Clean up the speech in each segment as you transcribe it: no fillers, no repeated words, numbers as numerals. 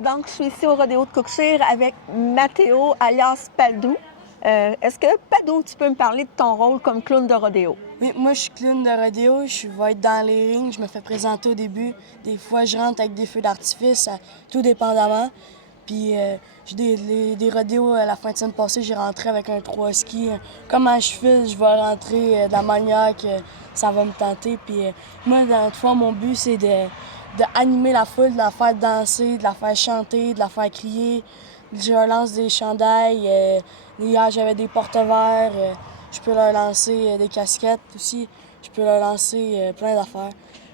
Donc, je suis ici au rodéo de Cookshire avec Mathéo, alias Padou. Est-ce que, Padou, tu peux me parler de ton rôle comme clown de rodéo? Oui, moi, je suis clown de rodéo. Je vais être dans les rings. Je me fais présenter au début. Des fois, je rentre avec des feux d'artifice, tout dépendamment. Puis, j'ai des rodéos à la fin de semaine passée, j'ai rentré avec un 3 ski. Comment je file, je vais rentrer de la manière que ça va me tenter. Puis, moi, dans le fond, mon but, c'est de animer la foule, de la faire danser, de la faire chanter, de la faire crier. Je leur lance des chandails. Hier, j'avais des porte-verres. Je peux leur lancer des casquettes aussi. Je peux leur lancer plein d'affaires.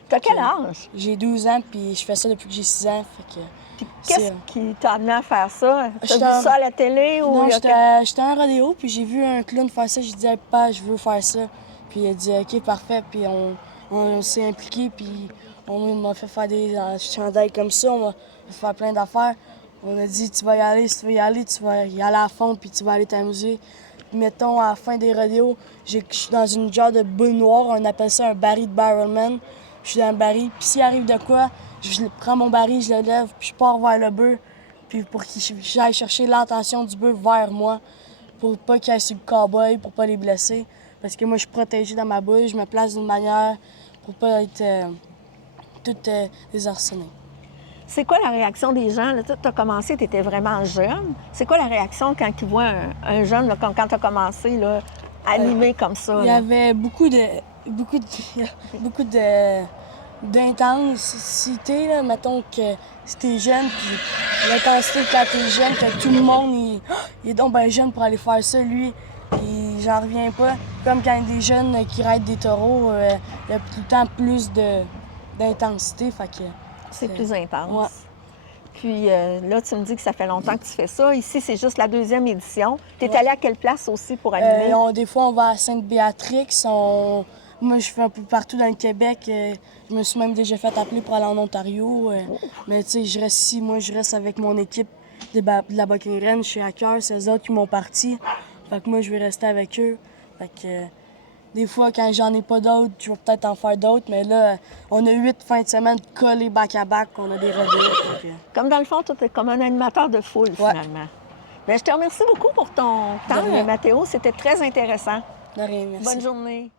T'as quel âge? J'ai 12 ans, puis je fais ça depuis que j'ai 6 ans. Fait que Puis qu'est-ce qui t'a amené à faire ça? T'as vu J'étais ça à la télé ou... Non, j'étais à un rodéo, puis j'ai vu un clown faire ça. J'ai dit, hey, papa, je veux faire ça. Puis il a dit, OK, parfait. Puis on s'est impliqués, puis on m'a fait faire des chandails comme ça. On m'a fait faire plein d'affaires. On a dit, tu vas y aller, si tu veux y aller, tu vas y aller à fond, puis tu vas aller t'amuser. Mettons, à la fin des rodéos, je suis dans une genre de boule noire. On appelle ça un baril de barrelman. Je suis dans le baril, puis s'il arrive de quoi, je prends mon baril, je le lève, puis je pars vers le bœuf. Puis pour que j'aille chercher l'attention du bœuf vers moi, pour pas qu'il aille sur le cow-boy, pour pas les blesser. Parce que moi, je suis protégée dans ma bulle, je me place d'une manière pour pas être toute désarçonnée. C'est quoi la réaction des gens? Tu as commencé, tu étais vraiment jeune. C'est quoi la réaction quand ils voient un jeune, là, quand tu as commencé, là, animé comme ça? Il y avait beaucoup d'intensité, là. Mettons que si t'es jeune, puis l'intensité quand t'es jeune, que tout le monde il est donc bien jeune pour aller faire ça, lui. Puis j'en reviens pas. Comme quand il y a des jeunes qui raident des taureaux, il y a tout le temps plus d'intensité. Fait que c'est plus intense. Ouais. Puis là, tu me dis que ça fait longtemps que tu fais ça. Ici, c'est juste la 2e édition. Tu es allé à quelle place aussi pour animer? Des fois, on va à Sainte-Béatrix. Moi, je fais un peu partout dans le Québec. Je me suis même déjà fait appeler pour aller en Ontario. Mais tu sais, je reste ici. Moi, je reste avec mon équipe de la Bucking-Reine. Je suis à cœur. C'est eux autres qui m'ont parti. Fait que moi, je vais rester avec eux. Fait que des fois, quand j'en ai pas d'autres, je vais peut-être en faire d'autres. Mais là, on a 8 fins de semaine collées back-à-back. On a des rodéos. Comme dans le fond, tu es comme un animateur de foule, finalement. Bien, je te remercie beaucoup pour ton temps, Mathéo. C'était très intéressant. De rien, merci. Bonne journée.